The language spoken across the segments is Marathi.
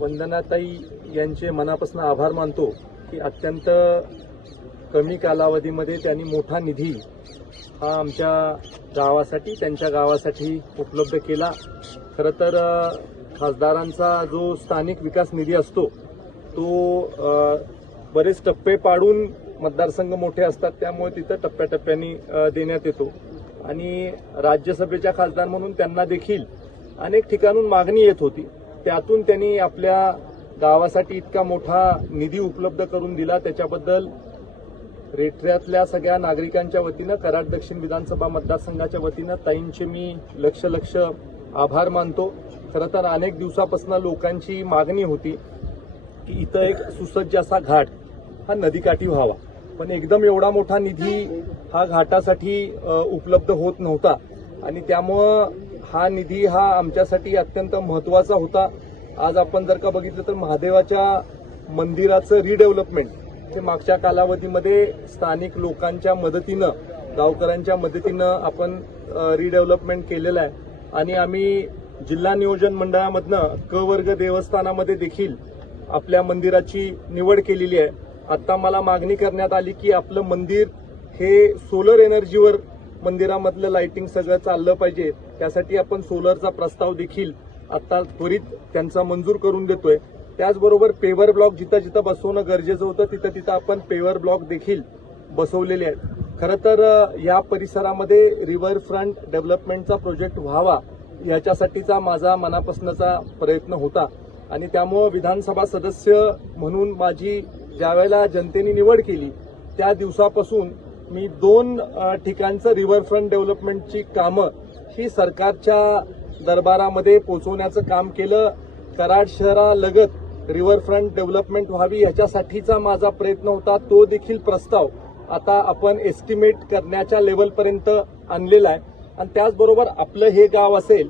वंदनाताई यांचे मनापासून आभार मानतो की अत्यंत कमी कालावधीमध्ये त्यांनी मोठा निधी हा आमच्या गावासाठी त्यांच्या गावासाठी उपलब्ध केला। खरं तर खासदारांचा जो स्थानिक विकास निधी असतो तो बरेच टप्पे पाडून मतदारसंघ मोठे असतात, त्यामुळे तिथं टप्प्याटप्प्याने देण्यात येतो आणि राज्यसभेच्या खासदार म्हणून त्यांना देखील अनेक ठिकाणून मागणी येत होती। त्यातून त्यांनी आपल्या गावासाठी इतका मोठा निधी उपलब्ध करून दिला, त्याच्याबद्दल रेठऱ्यातल्या सगळ्या नागरिकांच्या वतीनं कराड दक्षिण विधानसभा मतदारसंघाच्या वतीनं ताईंचे मी लक्ष आभार मानतो। खरं तर अनेक दिवसापासून लोकांची मागणी होती की इथं एक सुसज्ज असा घाट हा नदीकाठी व्हावा, पण एकदम एवढा मोठा निधी हा घाटासाठी उपलब्ध होत नव्हता आणि त्यामुळं हा निधी हा आमच्यासाठी अत्यंत महत्वाचा होता। आज आपण जर का बघितलं तर महादेवाच्या मंदिराचं रिडेव्हलपमेंट हे मागच्या कालावधीमध्ये स्थानिक लोकांच्या मदतीनं, गावकऱ्यांच्या मदतीनं आपण रिडेव्हलपमेंट केलेलं आहे आणि आम्ही जिल्हा नियोजन मंडळामधनं क वर्ग देवस्थानामध्ये देखील आपल्या मंदिराची निवड केलेली आहे। आता मला मागणी करण्यात आली की आपलं मंदिर हे सोलर एनर्जीवर मंदिरामधलं लाइटिंग सगळं चाललं पाहिजे, त्यासाठी आपण सोलरचा प्रस्ताव देखील आता त्वरित त्यांचा मंजूर करून देतोय। त्याचबरोबर पेवर ब्लॉक जिथं जिथं बसवणं गरजेचं होतं तिथं आपण पेवर ब्लॉक देखील बसवलेले आहेत। खरं तर या परिसरामध्ये रिव्हरफ्रंट डेव्हलपमेंटचा प्रोजेक्ट व्हावा याच्यासाठीचा माझा मनापासूनचा प्रयत्न होता आणि त्यामुळे विधानसभा सदस्य म्हणून माझी ज्यावेळेला जनतेने निवड केली त्या दिवसापासून मी 2 ठिकाणचं रिव्हरफ्रंट डेव्हलपमेंटची कामं ही सरकारच्या दरबारामध्ये पोहोचवण्याचं काम केलं। कराड शहरालगत रिव्हरफ्रंट डेव्हलपमेंट व्हावी याच्यासाठीचा माझा प्रयत्न होता, तो देखील प्रस्ताव आता आपण एस्टिमेट करण्याच्या लेवलपर्यंत आणलेला आहे आणि त्याचबरोबर आपलं हे गाव असेल,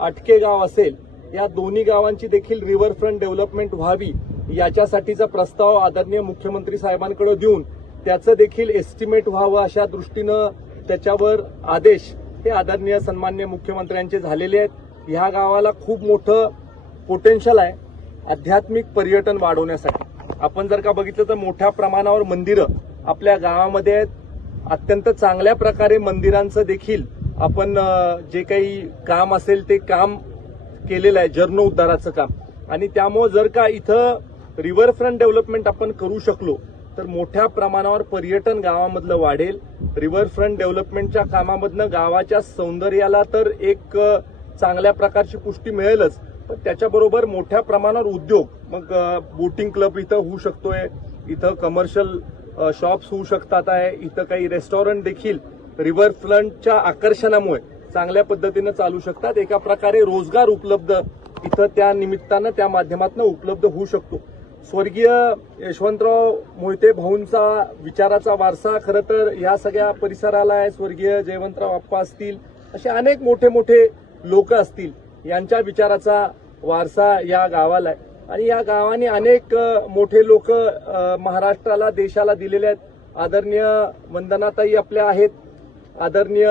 आटके गाव असेल, या दोन्ही गावांची देखील रिव्हरफ्रंट डेव्हलपमेंट व्हावी याच्यासाठीचा प्रस्ताव आदरणीय मुख्यमंत्री साहेबांकडे देऊन त्याचं देखील एस्टिमेट व्हावं अशा दृष्टीनं त्याच्यावर आदेश हे आदरणीय सन्माननीय मुख्यमंत्र्यांचे झालेले आहेत। ह्या गावाला खूप मोठं पोटेन्शियल आहे आध्यात्मिक पर्यटन वाढवण्यासाठी। आपण जर का बघितलं तर मोठ्या प्रमाणावर मंदिरं आपल्या गावामध्ये आहेत, अत्यंत चांगल्या प्रकारे मंदिरांचं देखील आपण जे काही काम असेल ते काम केलेलं आहे, जीर्णोद्धाराचं काम, आणि त्यामुळे जर का इथं रिव्हरफ्रंट डेव्हलपमेंट आपण करू शकलो तर मोठ्या प्रमाणावर पर्यटन गावामधलं वाढेल। रिव्हरफ्रंट डेव्हलपमेंटच्या कामामधनं गावाच्या सौंदर्याला तर एक चांगल्या प्रकारची पुष्टी मिळेलच, पण त्याच्याबरोबर मोठ्या प्रमाणावर उद्योग, मग बोटिंग क्लब इथं होऊ शकतोय, इथं कमर्शियल शॉप्स होऊ शकतात आहे, इथं काही रेस्टॉरंट देखील रिव्हरफ्रंटच्या आकर्षणामुळे चांगल्या पद्धतीनं चालू शकतात। एका प्रकारे रोजगार उपलब्ध इथं त्या निमित्तानं त्या माध्यमातून उपलब्ध होऊ शकतो। स्वर्गीय यशवंतराव मोहिते भाऊंचा विचाराचा वारसा खरं तर या सगळ्या परिसराला आहे। स्वर्गीय जयवंतराव आप्पा असतील, असे अनेक मोठे लोक असतील, यांच्या विचाराचा वारसा या गावाला आहे आणि या गावाने अनेक मोठे लोक महाराष्ट्राला, देशाला दिलेले आहेत। आदरणीय वंदनाताई आपल्या आहेत, आदरणीय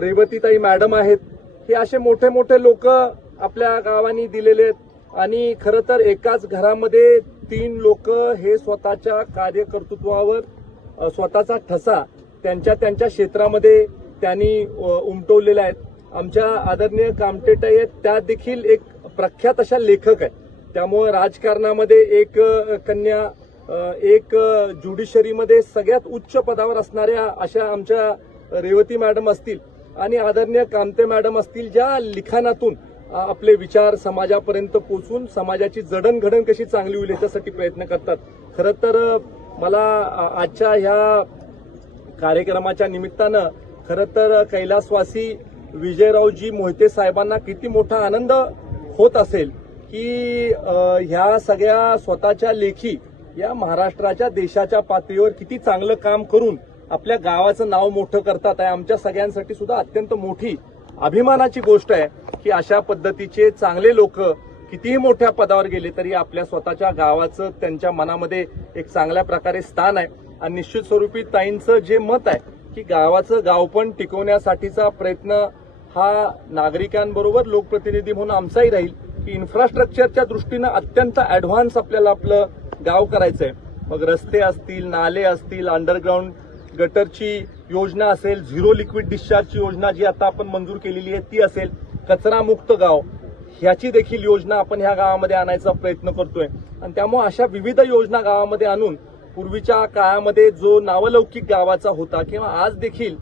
रेवतीताई मॅडम आहेत, हे असे मोठे लोक आपल्या गावांनी दिलेले आहेत आणि खरं तर एकाच घरामध्ये 3 लोक हे स्वतःच्या कार्यकर्तृत्वावर स्वतःचा ठसा त्यांच्या क्षेत्रामध्ये त्यांनी उमटवलेला आहे। आमच्या आदरणीय कामटेताई आहेत, त्या देखील एक प्रख्यात अशा लेखक आहेत, त्यामुळे राजकारणामध्ये एक कन्या, एक ज्युडिशरीमध्ये सगळ्यात उच्च पदावर असणाऱ्या अशा आमच्या रेवती मॅडम असतील आणि आदरणीय कामते मॅडम असतील, ज्या लिखाणातून आपले विचार समाजापर्यंत पोहोचून समाजाची जडणघडण कशी चांगली होईल याच्यासाठी प्रयत्न करतात। खरं तर मला आजच्या ह्या कार्यक्रमाच्या निमित्तानं खरं तर कैलासवासी विजयरावजी मोहिते साहेबांना किती मोठा आनंद होत असेल की ह्या सगळ्या स्वतःच्या लेखी या महाराष्ट्राच्या, देशाच्या पातळीवर किती चांगलं काम करून आपल्या गावाचं नाव मोठं करतात आहे। आमच्या सगळ्यांसाठी सुद्धा अत्यंत मोठी अभिमानाची गोष्ट आहे की अशा पद्धतीचे चांगले लोक कितीही मोठ्या पदावर गेले तरी आपल्या स्वतःच्या गावाचं त्यांच्या मनामध्ये एक चांगल्या प्रकारे स्थान आहे आणि निश्चित स्वरूपी ताईंचं जे मत आहे की गावाचं गावपण टिकवण्यासाठीचा प्रयत्न हा नागरिकांबरोबर लोकप्रतिनिधी म्हणून आमचाही राहील की इन्फ्रास्ट्रक्चरच्या दृष्टीनं अत्यंत ऍडव्हान्स आपल्याला आपलं गाव करायचंय. मग रस्ते असतील, नाले असतील, अंडरग्राऊंड गटरची योजना असेल, झिरो लिक्विड डिस्चार्जची योजना जी आता आपण मंजूर केलेली आहे ती असेल, कचरामुक्त गाव ह्याची देखील योजना आपण ह्या गावामध्ये आणायचा प्रयत्न करतोय. आणि त्यामुळे अशा विविध योजना गावामध्ये आणून पूर्वीच्या काळामध्ये जो नावलौकिक गावाचा होता किंवा आज देखील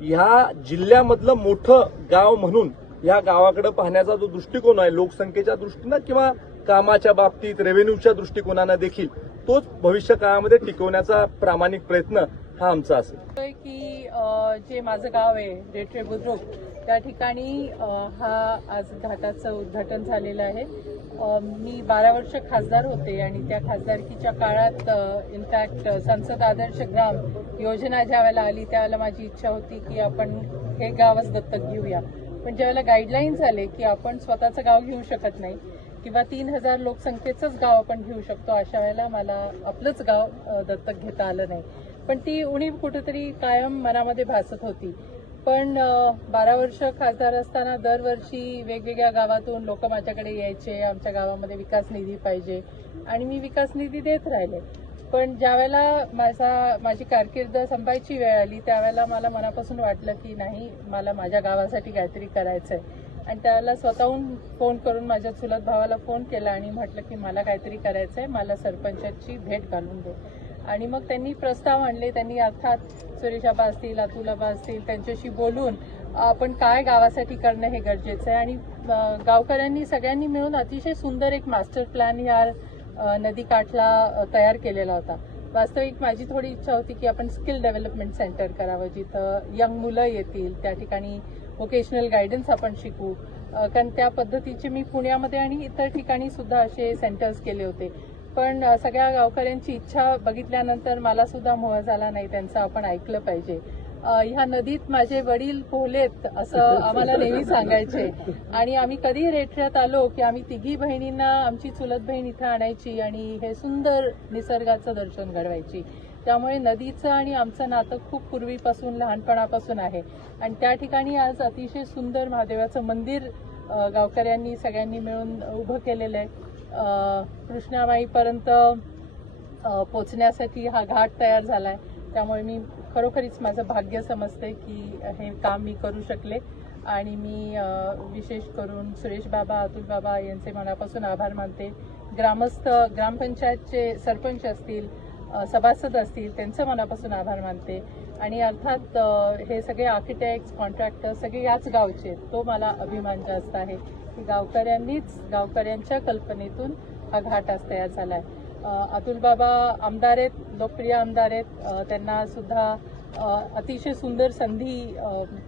ह्या जिल्ह्यामधलं मोठं गाव म्हणून ह्या गावाकडे पाहण्याचा जो दृष्टिकोन आहे लोकसंख्येच्या दृष्टीनं किंवा कामाच्या बाबतीत रेव्हेन्यूच्या दृष्टिकोनानं देखील तोच भविष्य काळामध्ये टिकवण्याचा प्रामाणिक प्रयत्न हा आमचा असेल. की जे माझं गाव आहे रेठरे बुद्रुक त्या ठिकाणी हा आज घाटाचं उद्घाटन झालेलं आहे. मी 12 वर्ष खासदार होते आणि त्या खासदारकीच्या काळात इनफॅक्ट संसद आदर्श ग्राम योजना ज्यावेळेला आली त्यावेळेला माझी इच्छा होती की आपण हे गावच दत्तक घेऊया. पण ज्यावेळेला गाईडलाईन्स आले की आपण स्वतःचं गाव घेऊ शकत नाही किंवा 3000 लोकसंख्येचंच गाव आपण घेऊ शकतो, अशा वेळेला मला आपलंच गाव दत्तक घेता आलं नाही. पण ती उणीव कुठेतरी कायम मनामध्ये भासत होती. पण 12 वर्ष खासदार असताना दरवर्षी वेगवेगळ्या गावातून लोक माझ्याकडे यायचे, आमच्या गावामध्ये विकास निधी पाहिजे आणि मी विकास निधी देत राहिले. पण ज्यावेळेला माझी कारकीर्द संपायची वेळ आली त्यावेळेला मला मनापासून वाटलं की नाही, मला माझ्या गावासाठी काहीतरी करायचंय. आणि त्यावेळेला स्वतःहून फोन करून माझ्या चुलत भावाला फोन केला आणि म्हटलं की मला काहीतरी करायचंय, मला सरपंचाची भेट घालून दे. आणि मग त्यांनी प्रस्ताव आणले. त्यांनी अर्थात सुरेशाबा असतील, अतुलाबा असतील, त्यांच्याशी बोलून आपण काय गावासाठी करणं हे गरजेचं आहे. आणि गावकऱ्यांनी सगळ्यांनी मिळून अतिशय सुंदर एक मास्टर प्लॅन या नदीकाठला तयार केलेला होता. वास्तविक माझी थोडी इच्छा होती की आपण स्किल डेव्हलपमेंट सेंटर करावं, जिथं यंग मुलं येतील, त्या ठिकाणी व्होकेशनल गायडन्स आपण शिकू. कारण त्या पद्धतीचे मी पुण्यामध्ये आणि इतर ठिकाणी सुद्धा असे सेंटर्स केले होते. पण सगळ्या गावकऱ्यांची इच्छा बघितल्यानंतर मला सुद्धा मोह झाला नाही, त्यांचं आपण ऐकलं पाहिजे. ह्या नदीत माझे वडील पोहलेत असं आम्हाला नेहमी सांगायचे. आणि आम्ही कधी रेठऱ्यात आलो की आम्ही तिघी बहिणींना आमची चुलत बहीण इथं आणायची आणि हे सुंदर निसर्गाचं दर्शन घडवायची. त्यामुळे नदीचं आणि आमचं नातं खूप पूर्वीपासून, लहानपणापासून आहे. आणि त्या ठिकाणी आज अतिशय सुंदर महादेवाचं मंदिर गावकऱ्यांनी सगळ्यांनी मिळून उभं केलेलं आहे. कृष्णामाईपर्यंत पोचण्यासाठी हा घाट तयार झालाय. त्यामुळे मी खरोखरीच माझं भाग्य समजते की हे काम मी करू शकले. आणि मी विशेष करून सुरेश बाबा, अतुल बाबा यांचे मनापासून आभार मानते. ग्रामस्थ, ग्रामपंचायतचे सरपंच असतील, सभासद असतील, त्यांचं मनापासून आभार मानते. आणि अर्थात हे सगळे आर्किटेक्ट, कॉन्ट्रॅक्टर सगळे याच गावचे, तो मला अभिमान जास्त आहे की गावकऱ्यांनीच, गावकऱ्यांच्या कल्पनेतून हा घाट आज तयार झाला आहे. अतुल बाबा आमदार आहेत, लोकप्रिय आमदार आहेत. त्यांना सुद्धा अतिशय सुंदर संधी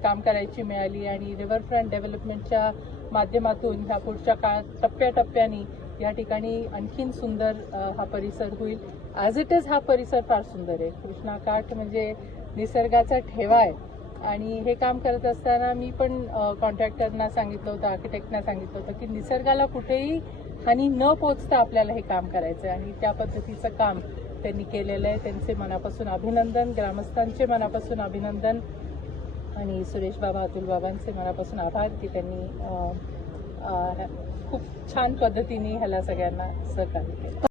काम करायची मिळाली आणि रिव्हरफ्रंट डेव्हलपमेंटच्या माध्यमातून ह्या पुढच्या काळात टप्प्याटप्प्याने या ठिकाणी आणखीन सुंदर हा परिसर होईल. ॲज इट इज हा परिसर फार सुंदर आहे. कृष्णाकाठ म्हणजे निसर्गाचा ठेवा आहे. आणि हे काम करत असताना मी पण कॉन्ट्रॅक्टरना सांगितलं होतं, आर्किटेक्टना सांगितलं होतं की निसर्गाला कुठेही हानी न पोचता आपल्याला हे काम करायचं आहे. आणि त्या पद्धतीचं काम त्यांनी केलेलं आहे. त्यांचे मनापासून अभिनंदन, ग्रामस्थांचे मनापासून अभिनंदन आणि सुरेश बाबा, अतुल बाबांचे मनापासून आभार की त्यांनी खूप छान पद्धतीने ह्याला सगळ्यांना सहकार्य केलं.